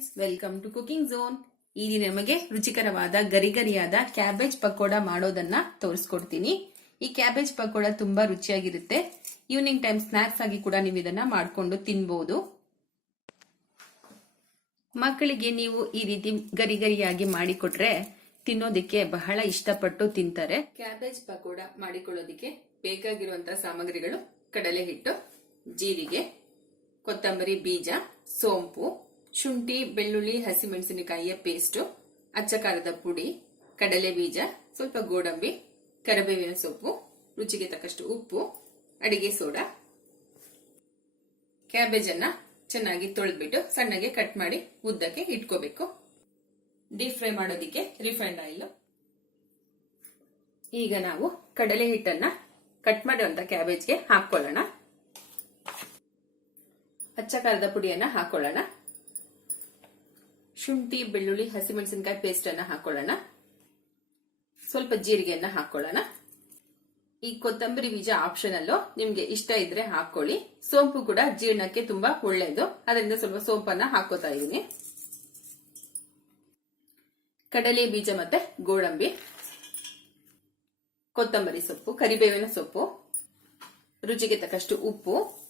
Friends welcome to cooking zone ದಿನ ನಮಗೆ ರುಚಿಕರವಾದ, ಗರಿಗರಿಯಾದ ಕ್ಯಾಬೇಜ್ ಪಕೋಡ ಮಾಡೋದನ್ನ ತೋರಿಸ್ಕೊಡ್ತೀನಿ. ಈ ಕ್ಯಾಬೇಜ್ ಪಕೋಡ ತುಂಬಾ ರುಚಿಯಾಗಿರುತ್ತೆ. ಈವ್ನಿಂಗ್ ಟೈಮ್ ಸ್ನಾಕ್ಸ್ ಆಗಿ ಕೂಡ ನೀವು ಇದನ್ನ ಮಾಡಿಕೊಂಡು ತಿನ್ಬಹುದು ಮಕ್ಕಳಿಗೆ ನೀವು ಈ ರೀತಿ ಗರಿಗರಿಯಾಗಿ ಮಾಡಿಕೊಟ್ರೆ ತಿನ್ನೋದಿಕ್ಕೆ ಬಹಳ ಇಷ್ಟಪಟ್ಟು ತಿಂತಾರೆ. ಕ್ಯಾಬೇಜ್ ಪಕೋಡ ಮಾಡಿಕೊಳ್ಳೋದಿಕ್ಕೆ ಬೇಕಾಗಿರುವಂತಹ ಸಾಮಗ್ರಿಗಳು ಕಡಲೆ ಹಿಟ್ಟು ಜೀರಿಗೆ, ಕೊತ್ತಂಬರಿ ಬೀಜ, ಸೋಂಪು ಶುಂಠಿ, ಬೆಳ್ಳುಳ್ಳಿ, ಹಸಿಮೆಣಸಿನಕಾಯಿಯ ಪೇಸ್ಟ್ ಅಚ್ಚ ಖಾರದ ಪುಡಿ, ಕಡಲೆ ಬೀಜ, ಸ್ವಲ್ಪ ಗೋಡಂಬಿ, ಕರಿಬೇವಿನ ಸೊಪ್ಪು, ರುಚಿಗೆ ತಕ್ಕಷ್ಟು ಉಪ್ಪು, ಅಡಿಗೆ ಸೋಡಾ ಕ್ಯಾಬೇಜ್ ಅನ್ನ ಚೆನ್ನಾಗಿ ತೊಳೆದ್ಬಿಟ್ಟು ಸಣ್ಣಗೆ ಕಟ್ ಮಾಡಿ ಉದ್ದಕ್ಕೆ ಇಟ್ಕೋಬೇಕು. ಡೀಪ್ ಫ್ರೈ ಮಾಡೋದಿಕ್ಕೆ ರಿಫೈಂಡ್ ಆಯಿಲ್ ಈಗ ನಾವು ಕಡಲೆ ಹಿಟ್ಟನ್ನ ಕಟ್ ಮಾಡಿರುವಂತ ಕ್ಯಾಬೇಜ್ಗೆ ಹಾಕೊಳ್ಳೋಣ ಅಚ್ಚ ಖಾರದ ಪುಡಿಯನ್ನ ಹಾಕೊಳ್ಳೋಣ ಶುಂಠಿ, ಬೆಳ್ಳುಳ್ಳಿ, ಹಸಿಮೆಣಸಿನಕಾಯಿ ಪೇಸ್ಟ್ ಅನ್ನ ಹಾಕೊಳ್ಳೋಣ. ಸ್ವಲ್ಪ ಜೀರಿಗೆಯನ್ನ ಹಾಕೊಳ್ಳೋಣ. ಈ ಕೊತ್ತಂಬರಿ ಬೀಜ ಆಪ್ಷನಲ್ ನಿಮ್ಗೆ ಇಷ್ಟ ಇದ್ರೆ ಹಾಕೊಳ್ಳಿ. ಸೋಂಪು ಕೂಡ ಜೀರ್ಣಕ್ಕೆ ತುಂಬಾ ಒಳ್ಳೇದು. ಅದರಿಂದ ಸ್ವಲ್ಪ ಸೋಂಪನ್ನ ಹಾಕೋತಾ ಇದೀನಿ ಕಡಲೆ ಬೀಜ ಮತ್ತೆ ಗೋಡಂಬಿ. ಕೊತ್ತಂಬರಿ ಸೊಪ್ಪು, ಕರಿಬೇವಿನ ಸೊಪ್ಪು. ರುಚಿಗೆ ತಕ್ಕಷ್ಟು ಉಪ್ಪು.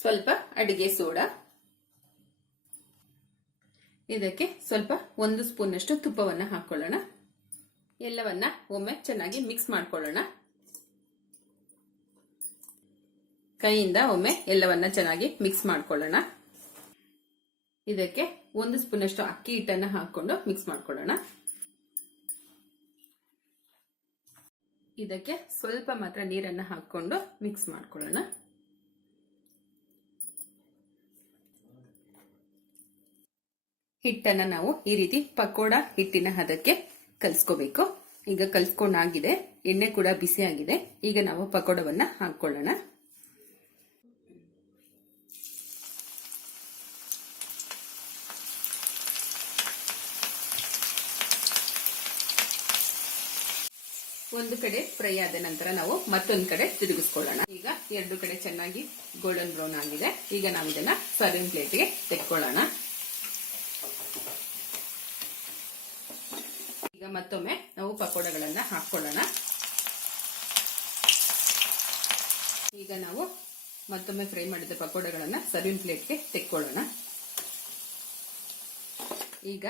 ಸ್ವಲ್ಪ ಅಡಿಗೆ ಸೋಡಾ. ಇದಕ್ಕೆ ಸ್ವಲ್ಪ ಒಂದು ಸ್ಪೂನ್ ಅಷ್ಟು ತುಪ್ಪವನ್ನ ಹಾಕೊಳ್ಳೋಣ. ಎಲ್ಲವನ್ನ ಒಮ್ಮೆ ಚೆನ್ನಾಗಿ ಮಿಕ್ಸ್ ಮಾಡ್ಕೊಳ್ಳೋಣ. ಕೈಯಿಂದ ಒಮ್ಮೆ ಎಲ್ಲವನ್ನ ಚೆನ್ನಾಗಿ ಮಿಕ್ಸ್ ಮಾಡ್ಕೊಳ್ಳೋಣ. ಇದಕ್ಕೆ ಒಂದು ಸ್ಪೂನ್ ಅಷ್ಟು ಅಕ್ಕಿ ಹಿಟ್ಟನ್ನ ಹಾಕೊಂಡು ಮಿಕ್ಸ್ ಮಾಡ್ಕೊಳ್ಳೋಣ. ಇದಕ್ಕೆ ಸ್ವಲ್ಪ ಮಾತ್ರ ನೀರನ್ನ ಹಾಕೊಂಡು ಮಿಕ್ಸ್ ಮಾಡ್ಕೊಳ್ಳೋಣ. ಹಿಟ್ಟನ್ನ ನಾವು ಈ ರೀತಿ ಪಕೋಡ ಹಿಟ್ಟಿನ ಹದಕ್ಕೆ ಕಲ್ಸ್ಕೋಬೇಕು. ಈಗ ಕಲ್ಸ್ಕೊಂಡಾಗಿದೆ, ಎಣ್ಣೆ ಕೂಡ ಬಿಸಿ ಆಗಿದೆ. ಈಗ ನಾವು ಪಕೋಡವನ್ನ ಹಾಕೊಳ್ಳೋಣ. ಒಂದು ಕಡೆ ಫ್ರೈ ಆದ ನಂತರ ನಾವು ಮತ್ತೊಂದು ಕಡೆ ತಿರುಗಿಸ್ಕೊಳ್ಳೋಣ. ಈಗ ಎರಡು ಕಡೆ ಚೆನ್ನಾಗಿ ಗೋಲ್ಡನ್ ಬ್ರೌನ್ ಆಗಿದೆ. ಈಗ ನಾವು ಇದನ್ನ ಸರ್ವಿಂಗ್ ಪ್ಲೇಟ್ಗೆ ತೆಕ್ಕೊಳ್ಳೋಣ. ಮತ್ತೊಮ್ಮೆ ನಾವು ಪಕೋಡಗಳನ್ನ ಹಾಕೊಳ್ಳೋಣ. ಈಗ ನಾವು ಮತ್ತೊಮ್ಮೆ ಫ್ರೈ ಮಾಡಿದ ಪಕೋಡಗಳನ್ನ ಸರ್ವಿಂಗ್ ಪ್ಲೇಟ್ಗೆ ತೆಕ್ಕೊಳ್ಳೋಣ. ಈಗ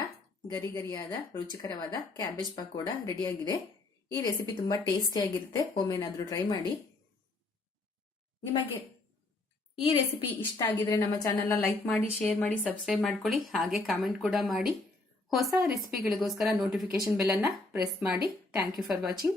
ಗರಿ ಗರಿಯಾದ, ರುಚಿಕರವಾದ ಕ್ಯಾಬೇಜ್ ಪಕೋಡ ರೆಡಿಯಾಗಿದೆ. ಈ ರೆಸಿಪಿ ತುಂಬಾ ಟೇಸ್ಟಿಯಾಗಿರುತ್ತೆ ಒಮ್ಮೆನಾದ್ರೂ ಟ್ರೈ ಮಾಡಿ. ನಿಮಗೆ ಈ ರೆಸಿಪಿ ಇಷ್ಟ ಆಗಿದ್ರೆ ನಮ್ಮ ಚಾನೆಲ್ನ ಲೈಕ್ ಮಾಡಿ ಶೇರ್ ಮಾಡಿ ಸಬ್ಸ್ಕ್ರೈಬ್ ಮಾಡ್ಕೊಳ್ಳಿ. ಹಾಗೆ ಕಾಮೆಂಟ್ ಕೂಡ ಮಾಡಿ. ಹೊಸ ರೆಸಿಪಿಗಳಿಗೋಸ್ಕರ ನೋಟಿಫಿಕೇಶನ್ ಬೆಲ್ ಅನ್ನ ಪ್ರೆಸ್ ಮಾಡಿ. Thank you for watching